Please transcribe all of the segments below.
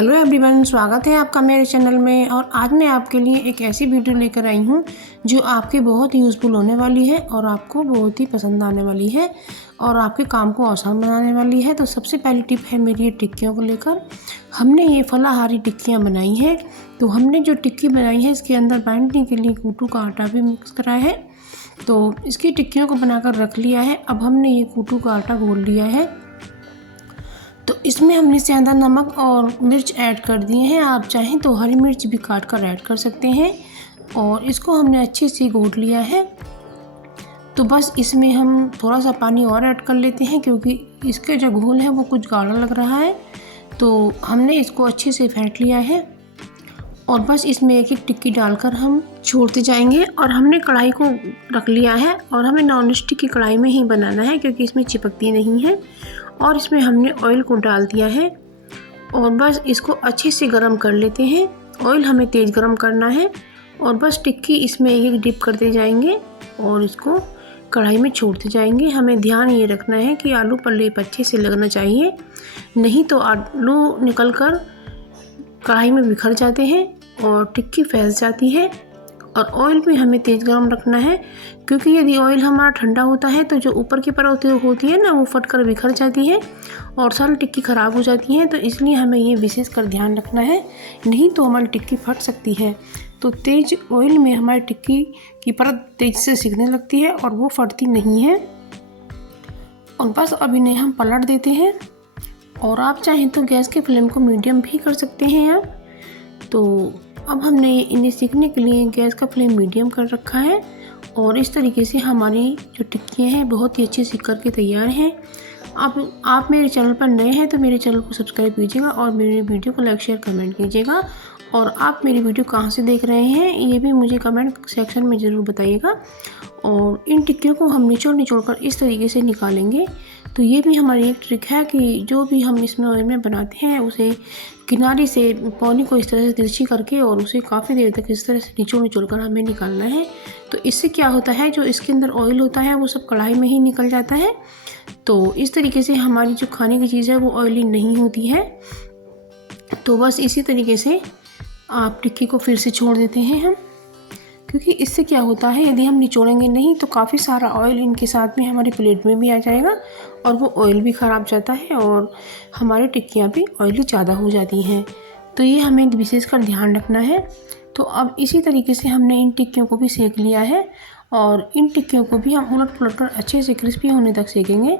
Hello everyone, स्वागत है आपका मेरे चैनल में। और आज मैं आपके लिए एक ऐसी वीडियो लेकर आई हूँ जो आपके बहुत यूज़फुल होने वाली है और आपको बहुत ही पसंद आने वाली है और आपके काम को आसान बनाने वाली है। तो सबसे पहली टिप है मेरी ये टिक्कियों को लेकर। हमने ये फलाहारी टिक्कियाँ बनाई हैं। तो हमने जो टिक्की बनाई है इसके अंदर बाइंडिंग के लिए कूटू का आटा भी मिक्स कराया है। तो इसकी टिक्कियों को बनाकर रख लिया है। अब हमने ये कूटू का आटा घोल लिया है। तो इसमें हमने ज़्यादा नमक और मिर्च ऐड कर दिए हैं। आप चाहें तो हरी मिर्च भी काट कर ऐड कर सकते हैं। और इसको हमने अच्छे से घोट लिया है। तो बस इसमें हम थोड़ा सा पानी और ऐड कर लेते हैं क्योंकि इसके जो घोल है वो कुछ गाढ़ा लग रहा है। तो हमने इसको अच्छे से फेंट लिया है और बस इसमें एक एक टिक्की डालकर हम छोड़ते जाएंगे। और हमने कढ़ाई को रख लिया है और हमें नॉन स्टिक की कढ़ाई में ही बनाना है क्योंकि इसमें चिपकती नहीं है। और इसमें हमने ऑयल को डाल दिया है और बस इसको अच्छे से गरम कर लेते हैं। ऑयल हमें तेज़ गरम करना है और बस टिक्की इसमें एक एक डिप करते जाएंगे और इसको कढ़ाई में छोड़ते जाएंगे। हमें ध्यान ये रखना है कि आलू पर लेप अच्छे से लगना चाहिए, नहीं तो आलू निकल कर कढ़ाई में बिखर जाते हैं और टिक्की फैल जाती है। और ऑयल भी हमें तेज़ गरम रखना है क्योंकि यदि ऑयल हमारा ठंडा होता है तो जो ऊपर की परत होती है ना वो फट कर बिखर जाती है और सारी टिक्की ख़राब हो जाती है। तो इसलिए हमें ये विशेष कर ध्यान रखना है, नहीं तो हमारी टिक्की फट सकती है। तो तेज़ ऑयल में हमारी टिक्की की परत तेज़ से सिकने लगती है और वो फटती नहीं है। और बस अब इन्हें हम पलट देते हैं। और आप चाहें तो गैस के फ्लेम को मीडियम भी कर सकते हैं आप। तो अब हमने इन्हें सीखने के लिए गैस का फ्लेम मीडियम कर रखा है और इस तरीके से हमारी जो टिक्कियाँ हैं बहुत ही अच्छी सीख करके तैयार हैं। अब आप मेरे चैनल पर नए हैं तो मेरे चैनल को सब्सक्राइब कीजिएगा और मेरी वीडियो को लाइक शेयर कमेंट कीजिएगा। और आप मेरी वीडियो कहाँ से देख रहे हैं ये भी मुझे कमेंट सेक्शन में ज़रूर बताइएगा। और इन टिक्कियों को हम निचोड़ कर इस तरीके से निकालेंगे। तो ये भी हमारी एक ट्रिक है कि जो भी हम इसमें ऑयल में बनाते हैं उसे किनारे से पौनी को इस तरह से तिरछी करके और उसे काफ़ी देर तक इस तरह से निचोड़ कर हमें निकालना है। तो इससे क्या होता है, जो इसके अंदर ऑयल होता है वो सब कढ़ाई में ही निकल जाता है। तो इस तरीके से हमारी जो खाने की चीज़ है वो ऑयली नहीं होती है। तो बस इसी तरीके से आप टिक्की को फिर से छोड़ देते हैं हम, क्योंकि इससे क्या होता है यदि हम निचोड़ेंगे नहीं तो काफ़ी सारा ऑयल इनके साथ में हमारी प्लेट में भी आ जाएगा और वो ऑयल भी ख़राब जाता है और हमारी टिक्कियाँ भी ऑयली ज़्यादा हो जाती हैं। तो ये हमें विशेषकर ध्यान रखना है। तो अब इसी तरीके से हमने इन टिक्कियों को भी सेक लिया है और इन टिक्कियों को भी हम उलट पुलट कर अच्छे से क्रिस्पी होने तक सेकेंगे।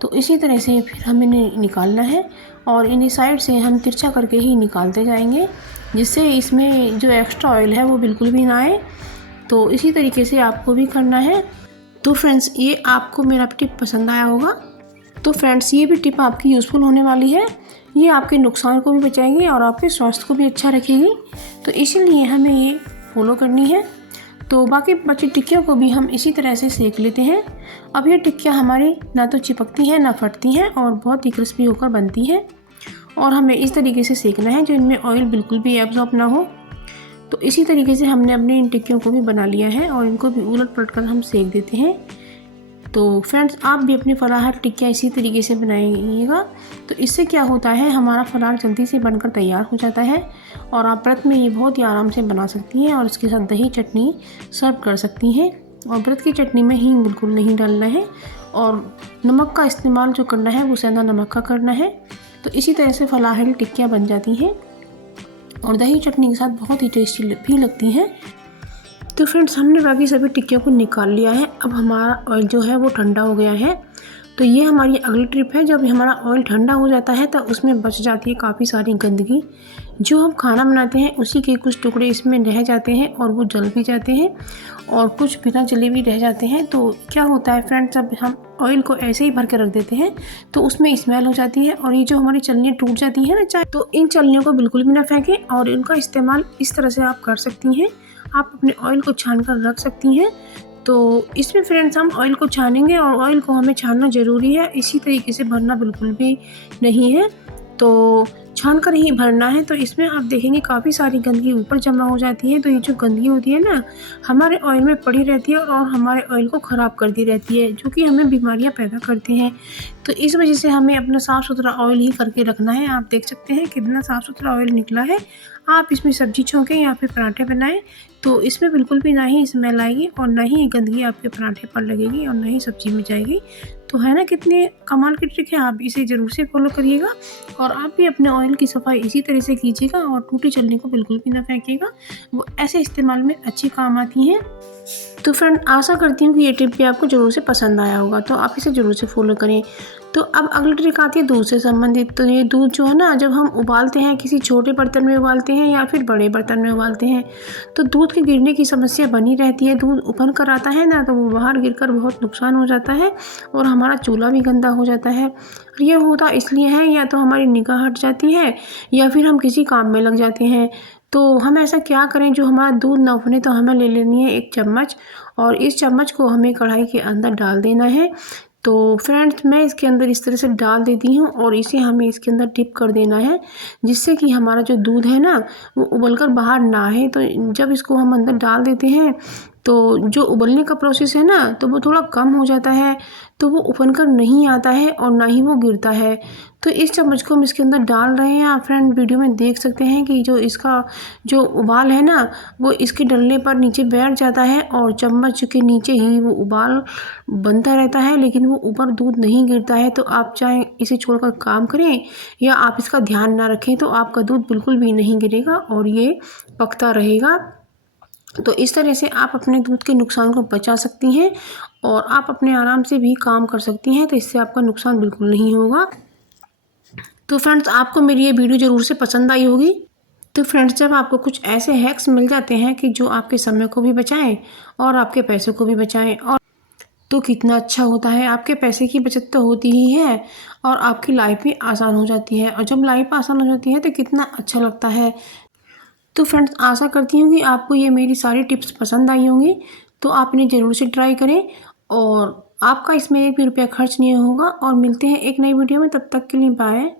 तो इसी तरह से फिर हमें निकालना है और इन्हें साइड से हम तिरछा करके ही निकालते जाएंगे, जिससे इसमें जो एक्स्ट्रा ऑयल है वो बिल्कुल भी ना आए। तो इसी तरीके से आपको भी करना है। तो फ्रेंड्स, ये आपको मेरा टिप पसंद आया होगा। तो फ्रेंड्स, ये भी टिप आपकी यूज़फुल होने वाली है। ये आपके नुकसान को भी बचाएगी और आपके स्वास्थ्य को भी अच्छा रखेगी। तो इसीलिए हमें ये फॉलो करनी है। तो बाकी बची टिक्कियों को भी हम इसी तरह से सेक लेते हैं। अब ये टिक्कियाँ हमारी ना तो चिपकती हैं ना फटती हैं और बहुत ही क्रिस्पी होकर बनती हैं। और हमें इस तरीके से सेकना है जो इनमें ऑयल बिल्कुल भी एब्जॉर्ब ना हो। तो इसी तरीके से हमने अपनी इन टिक्कियों को भी बना लिया है और इनको भी उलट पलट कर हम सेक देते हैं। तो फ्रेंड्स, आप भी अपनी फलाहार टिक्कियाँ इसी तरीके से बनाइएगा। तो इससे क्या होता है, हमारा फलाहार जल्दी से बनकर तैयार हो जाता है और आप व्रत में ये बहुत ही आराम से बना सकती हैं और इसके साथ दही चटनी सर्व कर सकती हैं। और व्रत की चटनी में हींग बिल्कुल नहीं डालना है और नमक का इस्तेमाल जो करना है वो सेंधा नमक का करना है। तो इसी तरह से फलाहारी टिक्कियाँ बन जाती हैं और दही चटनी के साथ बहुत ही टेस्टी भी लगती हैं। तो फ्रेंड्स, हमने बाकी सभी टिक्कियों को निकाल लिया है। अब हमारा ऑयल जो है वो ठंडा हो गया है। तो ये हमारी अगली ट्रिप है। जब हमारा ऑयल ठंडा हो जाता है तो उसमें बच जाती है काफ़ी सारी गंदगी। जो हम खाना बनाते हैं उसी के कुछ टुकड़े इसमें रह जाते हैं और वो जल भी जाते हैं और कुछ बिना जले भी रह जाते हैं। तो क्या होता है फ्रेंड्स, जब हम ऑयल को ऐसे ही भर के रख देते हैं तो उसमें स्मेल हो जाती है और ये जो हमारी चलनियाँ टूट जाती हैं ना चाहे, तो इन चलनियों को बिल्कुल भी ना फेंकें और इनका इस्तेमाल इस तरह से आप कर सकती हैं। आप अपने ऑयल को छान कर रख सकती हैं। तो इसमें फ्रेंड्स हम ऑयल को छानेंगे और ऑयल को हमें छानना ज़रूरी है, इसी तरीके से भरना बिल्कुल भी नहीं है। तो छान कर ही भरना है। तो इसमें आप देखेंगे काफ़ी सारी गंदगी ऊपर जमा हो जाती है। तो ये जो गंदगी होती है ना, हमारे ऑयल में पड़ी रहती है और हमारे ऑयल को ख़राब करती रहती है, जो कि हमें बीमारियां पैदा करती हैं। तो इस वजह से हमें अपना साफ़ सुथरा ऑयल ही करके रखना है। आप देख सकते हैं कितना साफ़ सुथरा ऑयल निकला है। आप इसमें सब्जी छौंकें या फिर पराठे बनाएं तो इसमें बिल्कुल भी ना ही स्मेल आएगी और ना ही गंदगी आपके पराठे पर लगेगी और ना ही सब्जी में जाएगी। तो है ना कितनी कमाल की ट्रिक है, आप इसे ज़रूर से फॉलो करिएगा और आप भी अपने ऑयल की सफाई इसी तरह से कीजिएगा और टूटी चलने को बिल्कुल भी ना फेंकिएगा, वो ऐसे इस्तेमाल में अच्छी काम आती हैं। तो फ्रेंड आशा करती हूँ कि ये टिप भी आपको ज़रूर से पसंद आया होगा, तो आप इसे ज़रूर से फॉलो करें। तो अब अगली ट्रिक आती है दूध से संबंधित। तो ये दूध जो है ना, जब हम उबालते हैं, किसी छोटे बर्तन में उबालते हैं या फिर बड़े बर्तन में उबालते हैं, तो दूध के गिरने की समस्या बनी रहती है। दूध उबल कर आता है ना, तो वो बाहर गिरकर बहुत नुकसान हो जाता है और हमारा चूल्हा भी गंदा हो जाता है। ये होता इसलिए है, या तो हमारी निगाह हट जाती है या फिर हम किसी काम में लग जाते हैं। तो हम ऐसा क्या करें जो हमारा दूध ना उबले। तो हमें ले लेनी है एक चम्मच और इस चम्मच को हमें कढ़ाई के अंदर डाल देना है। तो फ्रेंड्स मैं इसके अंदर इस तरह से डाल देती हूँ और इसे हमें इसके अंदर डिप कर देना है, जिससे कि हमारा जो दूध है ना वो उबलकर बाहर ना आए। तो जब इसको हम अंदर डाल देते हैं तो जो उबलने का प्रोसेस है ना, तो वो थोड़ा कम हो जाता है, तो वो उबल कर नहीं आता है और ना ही वो गिरता है। तो इस चम्मच को हम इसके अंदर डाल रहे हैं। आप फ्रेंड वीडियो में देख सकते हैं कि जो इसका जो उबाल है ना, वो इसके डलने पर नीचे बैठ जाता है और चम्मच के नीचे ही वो उबाल बनता रहता है, लेकिन वो ऊपर दूध नहीं गिरता है। तो आप चाहे इसे छोड़कर काम करें या आप इसका ध्यान ना रखें, तो आपका दूध बिल्कुल भी नहीं गिरेगा और ये पकता रहेगा। तो इस तरह से आप अपने दूध के नुकसान को बचा सकती हैं और आप अपने आराम से भी काम कर सकती हैं। तो इससे आपका नुकसान बिल्कुल नहीं होगा। तो फ्रेंड्स आपको मेरी ये वीडियो ज़रूर से पसंद आई होगी। तो फ्रेंड्स जब आपको कुछ ऐसे हैक्स मिल जाते हैं कि जो आपके समय को भी बचाएं और आपके पैसों को भी बचाएं, और तो कितना अच्छा होता है। आपके पैसे की बचत तो होती ही है और आपकी लाइफ भी आसान हो जाती है, और जब लाइफ आसान हो जाती है तो कितना अच्छा लगता है। तो फ्रेंड्स आशा करती हूँ कि आपको ये मेरी सारी टिप्स पसंद आई होंगी। तो आप इन्हें ज़रूर से ट्राई करें और आपका इसमें 1 भी रुपया खर्च नहीं होगा। और मिलते हैं एक नई वीडियो में, तब तक के लिए बाय।